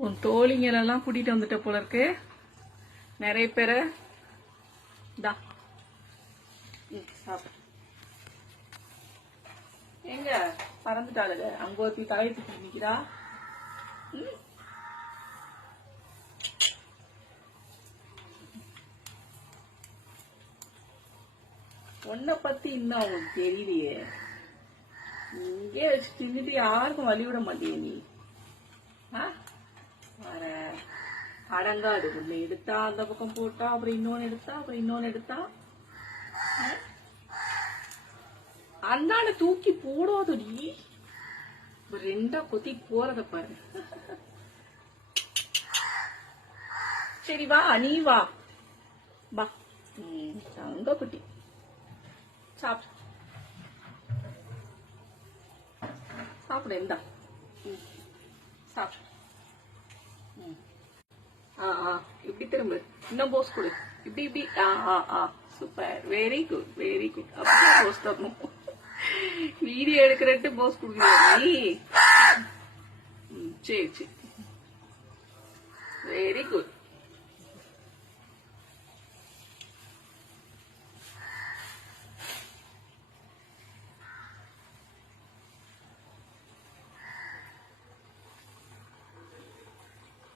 உன் தோழிங்களெல்லாம் கூட்டிட்டு வந்துட்ட போல இருக்கு. நிறைய பேரை. தா. ம், சாப்பிடு. எங்க? பறந்துட்டாளுங்க அங்க ஒருத்தி தலையை தூக்கி நிக்கிறா ம். உன்னை பத்தி இன்னும் அவங்களுக்கு தெரியலையே. இங்கே வச்சு தின்னுட்டு யாருக்கும் வழி விட மாட்டியே நீ. ஆ? அடங்கா அடங்காது. ஒண்ணு எடுத்தா அந்த பக்கம் போட்டா அப்புறம் இன்னொன்னு எடுத்தா அப்புறம் இன்னொன்னு எடுத்தா. அந்தாண்ட தூக்கி போடாதடி. ரெண்டா கொத்தி போறத பாரு. சரி வா நீ வா. வா. தங்க குட்டி சாப்பிடு. சாப்பிடு இந்தா. சாப்பிடு ம். ஆ ஆ இப்படி திரும்ப. இன்னும் போஸ் கொடு. இப்படி இப்படி. ஆ ஆ ஆ. Super very good very good அப்படியே போஸ் தரணும். வீடியோ எடுக்கிறட்டு போஸ் கொடுக்குறியா நீ? சரி சரி. Very good